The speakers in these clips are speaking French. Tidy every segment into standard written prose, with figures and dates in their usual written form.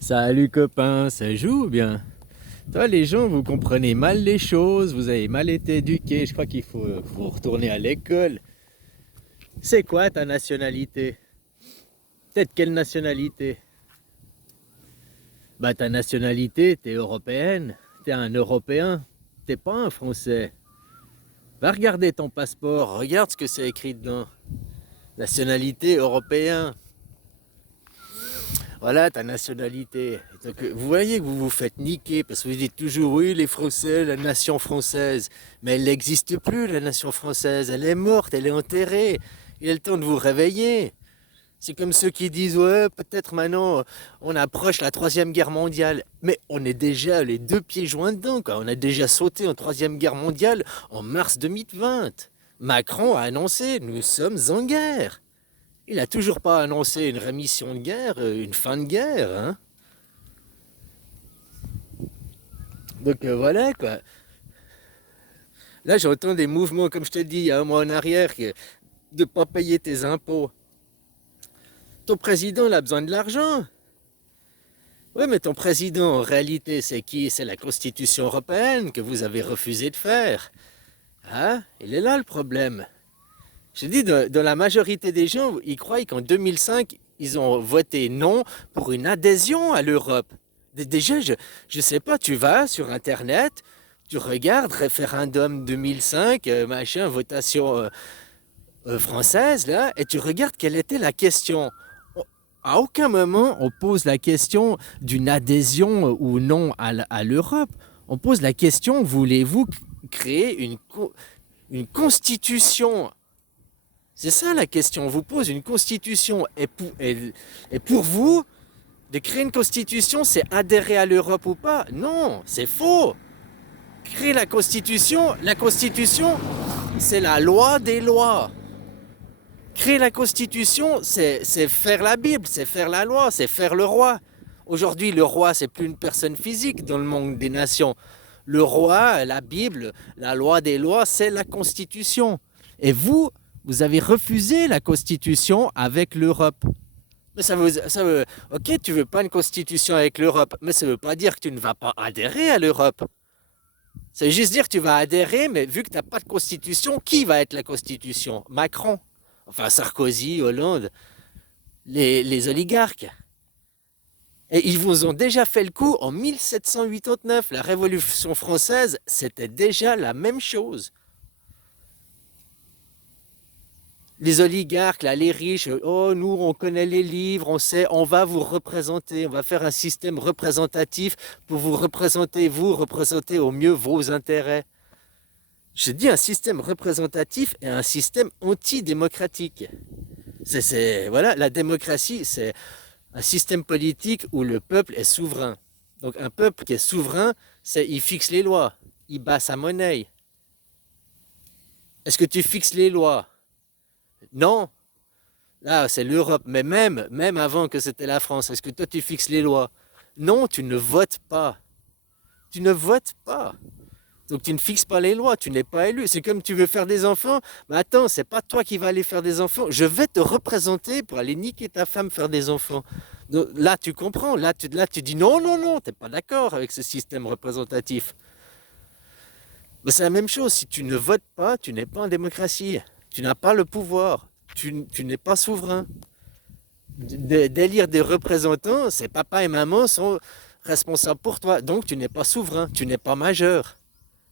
Salut copain, ça joue ou bien? Toi les gens, vous comprenez mal les choses, vous avez mal été éduqués, je crois qu'il faut retourner à l'école. C'est quoi ta nationalité? Peut-être quelle nationalité? Bah ta nationalité, t'es européenne, t'es un Européen, t'es pas un Français. Va regarder ton passeport, regarde ce que c'est écrit dedans. Nationalité européen. Voilà ta nationalité. Donc, vous voyez que vous vous faites niquer parce que vous dites toujours oui les Français, la nation française. Mais elle n'existe plus la nation française. Elle est morte, elle est enterrée. Il est le temps de vous réveiller. C'est comme ceux qui disent ouais peut-être maintenant on approche la troisième guerre mondiale. Mais on est déjà les deux pieds joints dedans quoi. On a déjà sauté en troisième guerre mondiale en mars 2020. Macron a annoncé nous sommes en guerre. Il n'a toujours pas annoncé une rémission de guerre, une fin de guerre. Hein. Donc voilà quoi. Là j'entends des mouvements, comme je te dis, il y a un mois en arrière, de ne pas payer tes impôts. Ton président il a besoin de l'argent. Oui, mais ton président en réalité c'est qui? C'est la Constitution européenne que vous avez refusé de faire. Hein? Il est là le problème. Je dis, dans la majorité des gens, ils croient qu'en 2005, ils ont voté non pour une adhésion à l'Europe. Déjà, je ne sais pas, tu vas sur Internet, tu regardes référendum 2005, machin, votation française, là, et tu regardes quelle était la question. À aucun moment, on pose la question d'une adhésion ou non à l'Europe. On pose la question, voulez-vous créer une constitution? C'est ça la question. On vous pose une constitution. Et pour vous, de créer une constitution, c'est adhérer à l'Europe ou pas? Non, c'est faux. Créer la constitution, c'est la loi des lois. Créer la constitution, c'est faire la Bible, c'est faire la loi, c'est faire le roi. Aujourd'hui, le roi, c'est plus une personne physique dans le monde des nations. Le roi, la Bible, la loi des lois, c'est la constitution. Et vous avez refusé la constitution avec l'Europe. Mais ok, tu veux pas une constitution avec l'Europe, mais ça veut pas dire que tu ne vas pas adhérer à l'Europe. Ça veut juste dire que tu vas adhérer, mais vu que tu n'as pas de constitution, qui va être la constitution? Macron. Enfin, Sarkozy, Hollande, les oligarques. Et ils vous ont déjà fait le coup en 1789. La Révolution française, c'était déjà la même chose. Les oligarques, là, les riches, oh, nous, on connaît les livres, on sait, on va vous représenter, on va faire un système représentatif pour vous représenter au mieux vos intérêts. Je dis un système représentatif et un système antidémocratique. Voilà, la démocratie, c'est un système politique où le peuple est souverain. Donc un peuple qui est souverain, il fixe les lois, il bat sa monnaie. Est-ce que tu fixes les lois? Non. Là, c'est l'Europe. Mais même avant que c'était la France, est-ce que toi, tu fixes les lois? Non, tu ne votes pas. Tu ne votes pas. Donc tu ne fixes pas les lois, tu n'es pas élu. C'est comme tu veux faire des enfants. Mais attends, c'est pas toi qui vas aller faire des enfants. Je vais te représenter pour aller niquer ta femme faire des enfants. Donc, là, tu comprends. Là, tu dis non, non, non, tu n'es pas d'accord avec ce système représentatif. Mais c'est la même chose. Si tu ne votes pas, tu n'es pas en démocratie. Tu n'as pas le pouvoir. Tu n'es pas souverain. D'élire des représentants, c'est papa et maman sont responsables pour toi. Donc tu n'es pas souverain, tu n'es pas majeur.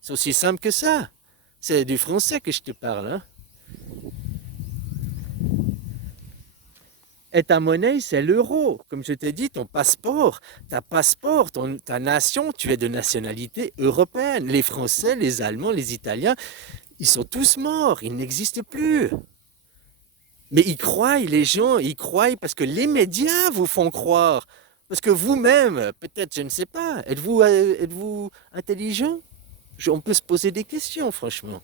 C'est aussi simple que ça. C'est du français que je te parle. Hein. Et ta monnaie, c'est l'euro. Comme je t'ai dit, ton passeport, ta nation, tu es de nationalité européenne. Les Français, les Allemands, les Italiens, ils sont tous morts, ils n'existent plus. Mais ils croient, les gens, ils croient parce que les médias vous font croire. Parce que vous-même, peut-être, je ne sais pas, êtes-vous intelligent? On peut se poser des questions, franchement.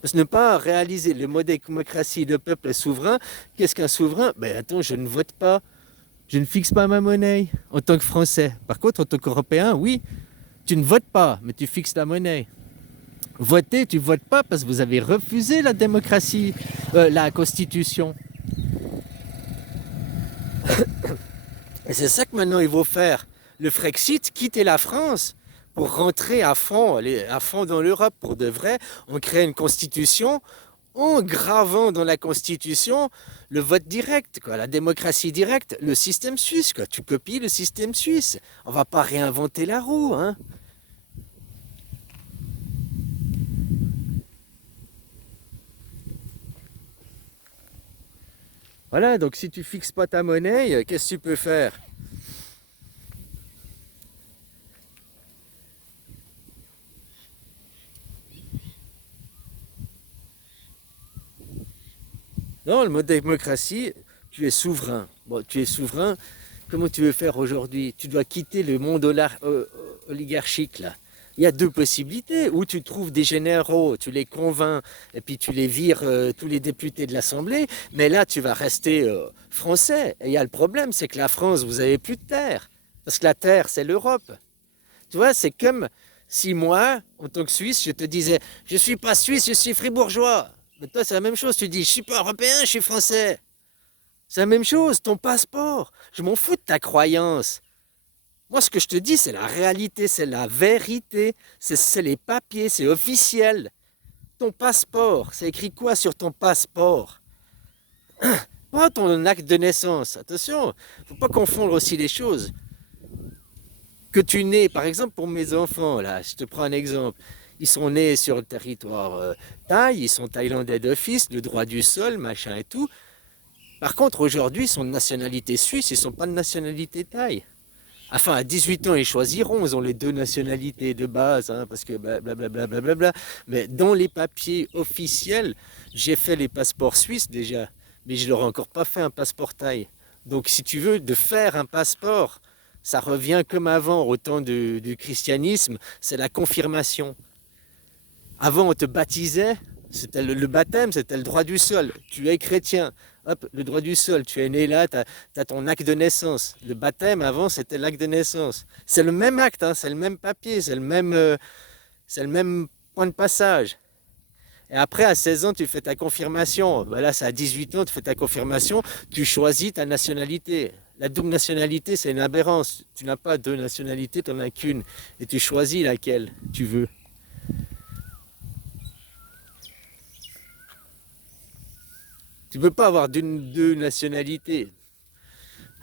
Parce que ne pas réaliser le mode démocratie, le peuple est souverain. Qu'est-ce qu'un souverain? Ben attends, je ne vote pas. Je ne fixe pas ma monnaie en tant que Français. Par contre, en tant qu'Européen, oui, tu ne votes pas, mais tu fixes la monnaie. Voter, tu ne votes pas parce que vous avez refusé la démocratie, la Constitution. Et c'est ça que maintenant il faut faire. Le Frexit, quitter la France pour rentrer à fond dans l'Europe pour de vrai. On crée une constitution en gravant dans la constitution le vote direct, quoi, la démocratie directe, le système suisse. Quoi. Tu copies le système suisse. On va pas réinventer la roue. Hein. Voilà, donc si tu fixes pas ta monnaie, qu'est-ce que tu peux faire? Non, le mode démocratie, tu es souverain. Bon, tu es souverain, comment tu veux faire aujourd'hui? Tu dois quitter le monde oligarchique, là. Il y a deux possibilités. Ou tu trouves des généraux, tu les convaincs, et puis tu les vires tous les députés de l'Assemblée. Mais là, tu vas rester français. Et il y a le problème, c'est que la France, vous avez plus de terre. Parce que la terre, c'est l'Europe. Tu vois, c'est comme si moi, en tant que Suisse, je te disais, je suis pas Suisse, je suis fribourgeois. Mais toi, c'est la même chose. Tu dis, je suis pas européen, je suis français. C'est la même chose, ton passeport. Je m'en fous de ta croyance. Moi, ce que je te dis, c'est la réalité, c'est la vérité, c'est les papiers, c'est officiel. Ton passeport, c'est écrit quoi sur ton passeport? Pas ton acte de naissance. Attention, faut pas confondre aussi les choses. Que tu nais, par exemple pour mes enfants, là, je te prends un exemple. Ils sont nés sur le territoire thaï, ils sont thaïlandais d'office, le droit du sol, machin et tout. Par contre, aujourd'hui, ils sont de nationalité suisse, ils ne sont pas de nationalité thaï. Enfin, à 18 ans, ils choisiront, ils ont les deux nationalités de base, hein, parce que blablabla. Bla, bla, bla. Mais dans les papiers officiels, j'ai fait les passeports suisses déjà, mais je leur ai encore pas fait un passeport thaï. Donc, si tu veux, de faire un passeport, ça revient comme avant, au temps du christianisme, c'est la confirmation. Avant, on te baptisait, c'était le baptême, c'était le droit du sol. Tu es chrétien. Hop, le droit du sol, tu es né là, tu as ton acte de naissance. Le baptême, avant, c'était l'acte de naissance. C'est le même acte, hein, c'est le même papier, c'est le même point de passage. Et après, à 16 ans, tu fais ta confirmation. Ben là, c'est à 18 ans, tu fais ta confirmation, tu choisis ta nationalité. La double nationalité, c'est une aberrance. Tu n'as pas deux nationalités, tu n'en as qu'une. Et tu choisis laquelle tu veux. Tu ne peux pas avoir deux nationalités.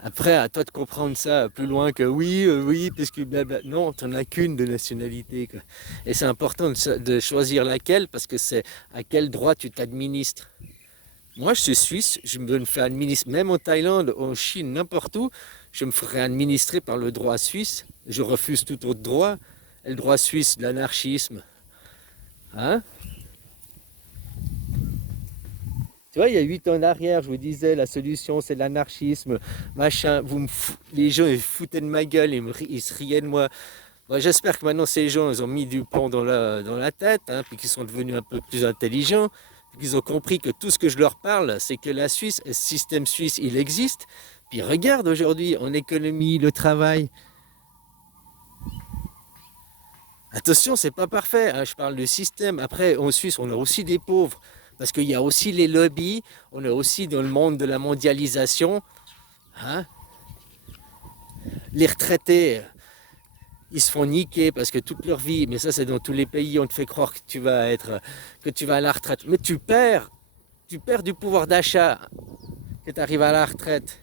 Après, à toi de comprendre ça plus loin que oui, oui, parce que blabla. Non, tu n'en as qu'une de nationalité. Quoi. Et c'est important de choisir laquelle parce que c'est à quel droit tu t'administres. Moi, je suis suisse, je me fais administrer, même en Thaïlande, en Chine, n'importe où, je me ferai administrer par le droit suisse. Je refuse tout autre droit. Et le droit suisse, l'anarchisme. Hein? Tu vois, il y a 8 ans en arrière, je vous disais, la solution, c'est l'anarchisme, machin. Les gens, ils foutaient de ma gueule, ils se riaient de moi. Bon, j'espère que maintenant, ces gens, ils ont mis du plomb dans la tête, hein, puis qu'ils sont devenus un peu plus intelligents, puis qu'ils ont compris que tout ce que je leur parle, c'est que la Suisse, le système suisse, il existe. Puis regarde aujourd'hui, en économie, le travail. Attention, c'est pas parfait, hein, je parle du système. Après, en Suisse, on a aussi des pauvres. Parce qu'il y a aussi les lobbies, on est aussi dans le monde de la mondialisation. Hein. Les retraités, ils se font niquer parce que toute leur vie, mais ça c'est dans tous les pays, on te fait croire que tu vas à la retraite. Mais tu perds du pouvoir d'achat que tu arrives à la retraite.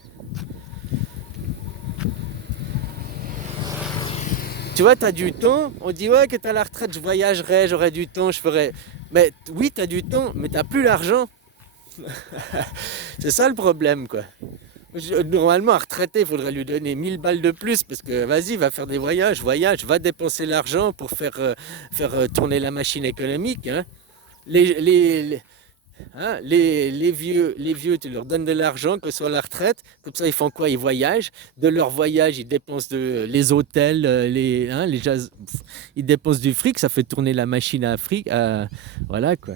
Tu vois, tu as du temps, on dit ouais que tu as la retraite, je voyagerai, j'aurai du temps, je ferai. Mais oui, tu as du temps, mais tu n'as plus l'argent. C'est ça le problème, quoi. Normalement, un retraité, il faudrait lui donner 1000 balles de plus parce que vas-y, va faire des voyage, va dépenser l'argent pour faire tourner la machine économique. Hein. Les, les, les, les vieux, tu leur donnes de l'argent, que ce soit la retraite, comme ça ils font quoi? Ils voyagent. De leur voyage, ils dépensent les hôtels, ils dépensent du fric, ça fait tourner la machine à fric. Voilà quoi.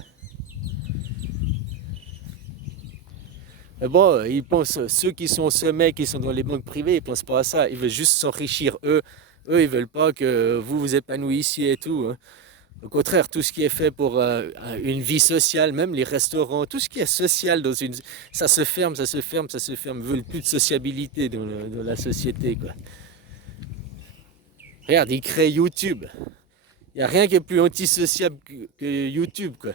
Mais bon, ils pensent, ceux qui sont au sommet, qui sont dans les banques privées, ils pensent pas à ça. Ils veulent juste s'enrichir eux. Eux, ils veulent pas que vous vous épanouissiez et tout. Hein. Au contraire, tout ce qui est fait pour une vie sociale, même les restaurants, tout ce qui est social dans une, ça se ferme, ça se ferme, ça se ferme. Ils veulent plus de sociabilité dans la société, quoi. Regarde, ils créent YouTube. Il n'y a rien qui est plus antisociable que YouTube, quoi.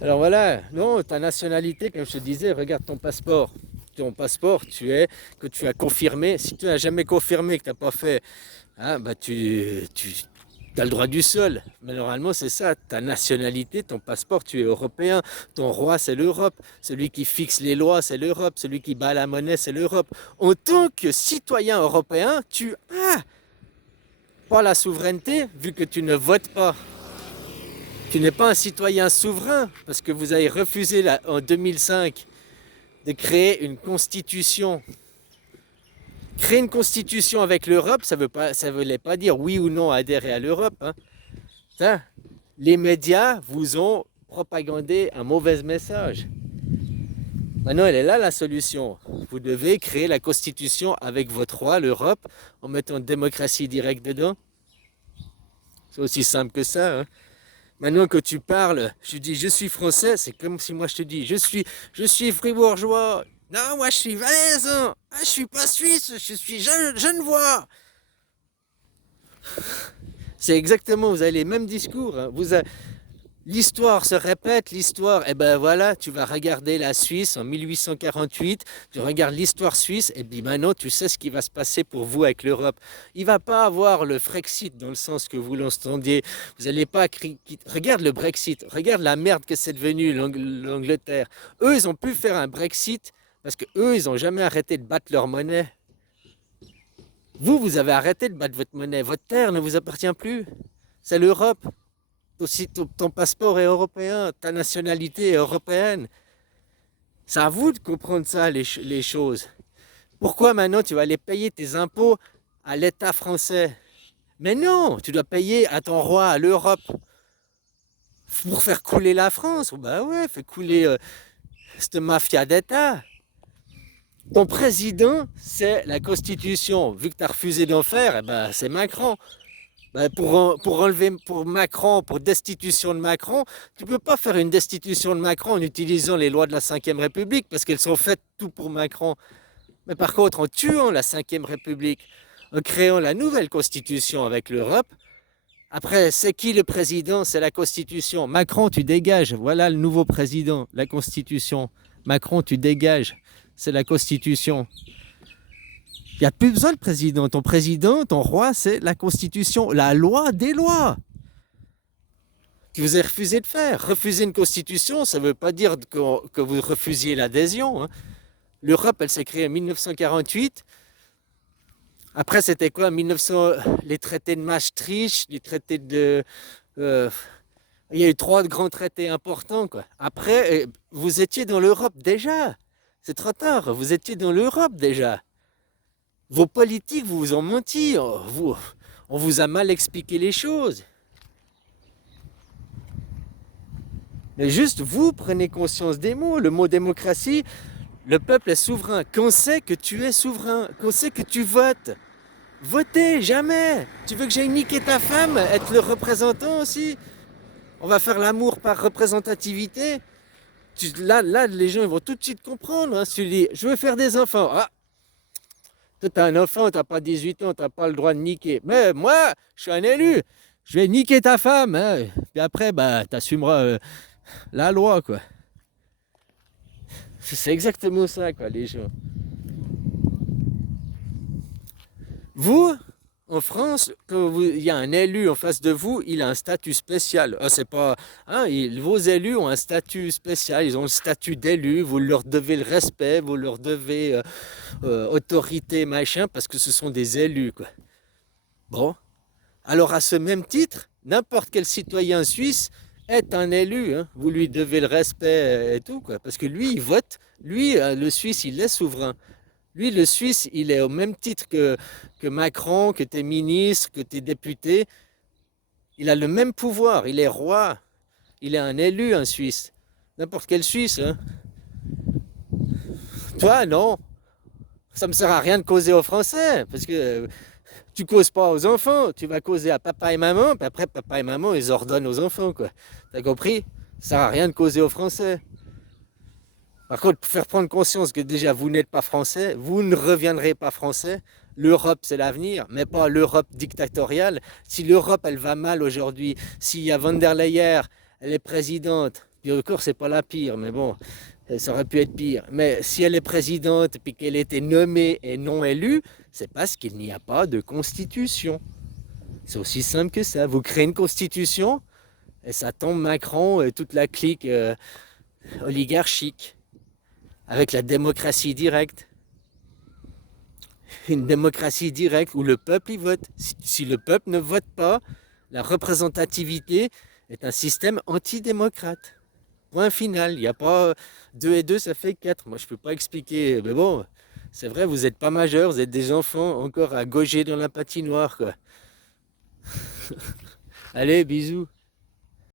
Alors voilà, non, ta nationalité, comme je te disais, regarde ton passeport. Ton passeport, que tu as confirmé. Si tu n'as jamais confirmé, que tu n'as pas fait, hein, bah tu as le droit du sol. Mais normalement, c'est ça, ta nationalité, ton passeport, tu es européen. Ton roi, c'est l'Europe. Celui qui fixe les lois, c'est l'Europe. Celui qui bat la monnaie, c'est l'Europe. En tant que citoyen européen, tu as pas la souveraineté, vu que tu ne votes pas. Tu n'es pas un citoyen souverain, parce que vous avez refusé en 2005 de créer une constitution. Créer une constitution avec l'Europe, ça ne voulait pas dire oui ou non adhérer à l'Europe. Hein. Ça, les médias vous ont propagandé un mauvais message. Maintenant, elle est là la solution. Vous devez créer la constitution avec votre roi, l'Europe, en mettant démocratie directe dedans. C'est aussi simple que ça. Hein. Maintenant que tu parles, je dis je suis français, c'est comme si moi je te dis je suis fribourgeois. Non, moi je suis valaisan. Ah, je suis pas suisse, je suis genevois. C'est exactement, vous avez les mêmes discours. Hein. L'histoire se répète, l'histoire, et ben voilà, tu vas regarder la Suisse en 1848, tu regardes l'histoire suisse, et puis maintenant tu sais ce qui va se passer pour vous avec l'Europe. Il ne va pas avoir le Frexit dans le sens que vous l'entendiez. Vous n'allez pas regarde le Brexit, regarde la merde que c'est devenu l'Angleterre. Eux, ils ont pu faire un Brexit parce qu'eux, ils n'ont jamais arrêté de battre leur monnaie. Vous avez arrêté de battre votre monnaie. Votre terre ne vous appartient plus. C'est l'Europe. Aussi, ton passeport est européen, ta nationalité est européenne. C'est à vous de comprendre ça, les choses. Pourquoi maintenant tu vas aller payer tes impôts à l'État français? Mais non, tu dois payer à ton roi, à l'Europe, pour faire couler la France. Bah ouais, fais couler cette mafia d'État. Ton président, c'est la Constitution. Vu que tu as refusé d'en faire, eh ben, c'est Macron. Ben pour Macron, pour destitution de Macron, tu ne peux pas faire une destitution de Macron en utilisant les lois de la Ve République parce qu'elles sont faites tout pour Macron. Mais par contre, en tuant la Ve République, en créant la nouvelle constitution avec l'Europe, après, c'est qui le président? C'est la constitution. Macron, tu dégages. Voilà le nouveau président, la constitution. Macron, tu dégages. C'est la constitution. Il n'y a plus besoin de président. Ton président, ton roi, c'est la constitution, la loi des lois. Que vous avez refusé de faire. Refuser une constitution, ça ne veut pas dire que vous refusiez l'adhésion. Hein. L'Europe, elle s'est créée en 1948. Après, c'était quoi 1900, les traités de Maastricht, les traités de... il y a eu 3 grands traités importants. Quoi. Après, vous étiez dans l'Europe déjà. C'est trop tard, vous étiez dans l'Europe déjà. Vos politiques vous ont menti, on vous a mal expliqué les choses. Mais juste, vous prenez conscience des mots. Le mot démocratie, le peuple est souverain. Qu'on sait que tu es souverain, qu'on sait que tu votes. Votez, jamais. Tu veux que j'aille niquer ta femme, être le représentant aussi? On va faire l'amour par représentativité. Là, les gens ils vont tout de suite comprendre. Hein. Si tu dis, je veux faire des enfants. Ah, toi, t'as un enfant, t'as pas 18 ans, t'as pas le droit de niquer. Mais moi, je suis un élu. Je vais niquer ta femme. Hein. Puis après, bah, t'assumeras la loi, quoi. C'est exactement ça, quoi, les gens. Vous, en France, quand il y a un élu en face de vous, il a un statut spécial. Ah, c'est pas, hein, vos élus ont un statut spécial, ils ont le statut d'élu, vous leur devez le respect, vous leur devez autorité, machin, parce que ce sont des élus, quoi. Bon, alors à ce même titre, n'importe quel citoyen suisse est un élu, hein. Vous lui devez le respect et tout, quoi, parce que lui, il vote, lui, le Suisse, il est souverain. Lui, le Suisse, il est au même titre que Macron, que tes ministres, que tes députés. Il a le même pouvoir, il est roi. Il est un élu, un Suisse. N'importe quel Suisse. Hein. Toi, non. Ça me sert à rien de causer aux Français, parce que tu causes pas aux enfants, tu vas causer à papa et maman, puis après papa et maman, ils ordonnent aux enfants, quoi. T'as compris? Ça sert à rien de causer aux Français. Par contre, pour faire prendre conscience que déjà vous n'êtes pas français, vous ne reviendrez pas français. L'Europe, c'est l'avenir, mais pas l'Europe dictatoriale. Si l'Europe, elle va mal aujourd'hui, s'il y a von der Leyen, elle est présidente, puis encore, c'est pas la pire, mais bon, ça aurait pu être pire. Mais si elle est présidente, puis qu'elle était nommée et non élue, c'est parce qu'il n'y a pas de constitution. C'est aussi simple que ça. Vous créez une constitution, et ça tombe Macron et toute la clique oligarchique, avec la démocratie directe. Une démocratie directe où le peuple y vote. Si le peuple ne vote pas, la représentativité est un système antidémocrate. Point final. Il n'y a pas 2 et 2, ça fait 4. Moi, je ne peux pas expliquer. Mais bon, c'est vrai, vous n'êtes pas majeur, vous êtes des enfants encore à gauger dans la patinoire, quoi. Allez, bisous.